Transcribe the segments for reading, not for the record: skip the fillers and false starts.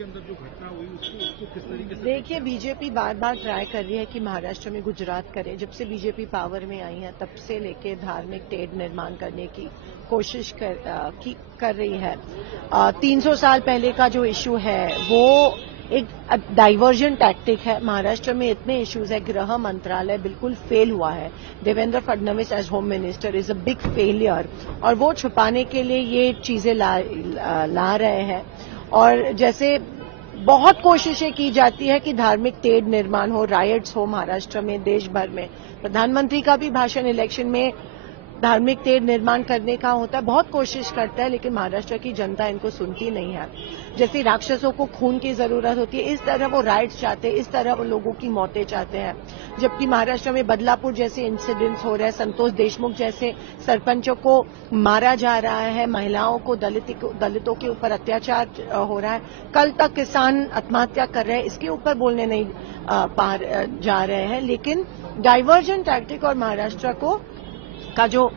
के अंदर जो घटना हुई उसको किस तरीके से देखिए, बीजेपी बार बार ट्राई कर रही है कि महाराष्ट्र में गुजरात करे। जब से बीजेपी पावर में आई है तब से लेके धार्मिक टेढ़ निर्माण करने की कोशिश कर रही है। 300 साल पहले का जो इशू है वो एक डाइवर्जन टैक्टिक है। महाराष्ट्र में इतने इश्यूज है, गृह मंत्रालय बिल्कुल फेल हुआ है। Devendra Fadnavis age home minister is a big failure, और वो छुपाने के लिए ये चीजें ला रहे हैं। और जैसे बहुत कोशिशें की जाती है कि धार्मिक टेढ़ निर्माण हो, रायट्स हो महाराष्ट्र में, देश भर में। प्रधानमंत्री का भी भाषण इलेक्शन में धार्मिक टेढ़ निर्माण करने का होता है, बहुत कोशिश करता है, लेकिन महाराष्ट्र की जनता इनको सुनती नहीं है। जैसे राक्षसों को खून की जरूरत होती है, इस तरह वो राइट्स चाहते हैं, इस तरह वो लोगों की मौतें चाहते हैं। जबकि महाराष्ट्र में बदलापुर जैसे इंसिडेंट्स हो रहे हैं, संतोष देशमुख जैसे सरपंचों को मारा जा रहा है, महिलाओं को, दलितों के ऊपर अत्याचार हो रहा है, कल तक किसान आत्महत्या कर रहे हैं, इसके ऊपर बोलने नहीं जा रहे हैं। लेकिन डाइवर्जन टैक्टिक और महाराष्ट्र का जो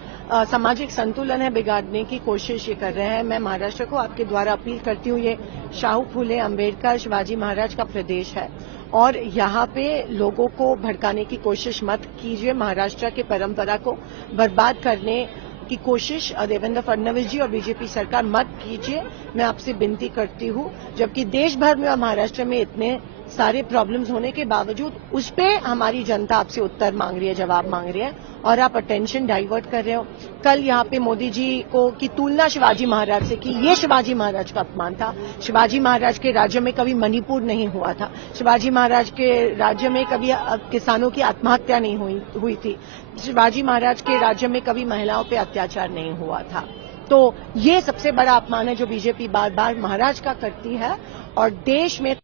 सामाजिक संतुलन है बिगाड़ने की कोशिश ये कर रहे हैं। मैं महाराष्ट्र को आपके द्वारा अपील करती हूँ, ये शाहू फूले अंबेडकर शिवाजी महाराज का प्रदेश है और यहाँ पे लोगों को भड़काने की कोशिश मत कीजिए। महाराष्ट्र की परंपरा को बर्बाद करने की कोशिश देवेंद्र फडणवीस जी और बीजेपी सरकार मत कीजिए, मैं आपसे विनती करती हूँ। जबकि देश भर में और महाराष्ट्र में इतने सारे प्रॉब्लम्स होने के बावजूद उस पे हमारी जनता आपसे उत्तर मांग रही है, जवाब मांग रही है, और आप अटेंशन डाइवर्ट कर रहे हो। कल यहाँ पे मोदी जी को की तुलना शिवाजी महाराज से की, ये शिवाजी महाराज का अपमान था। शिवाजी महाराज के राज्य में कभी मणिपुर नहीं हुआ था, शिवाजी महाराज के राज्य में कभी किसानों की आत्महत्या नहीं हुई थी, शिवाजी महाराज के राज्य में कभी महिलाओं पे अत्याचार नहीं हुआ था। तो ये सबसे बड़ा अपमान है जो बीजेपी बार बार महाराज का करती है और देश में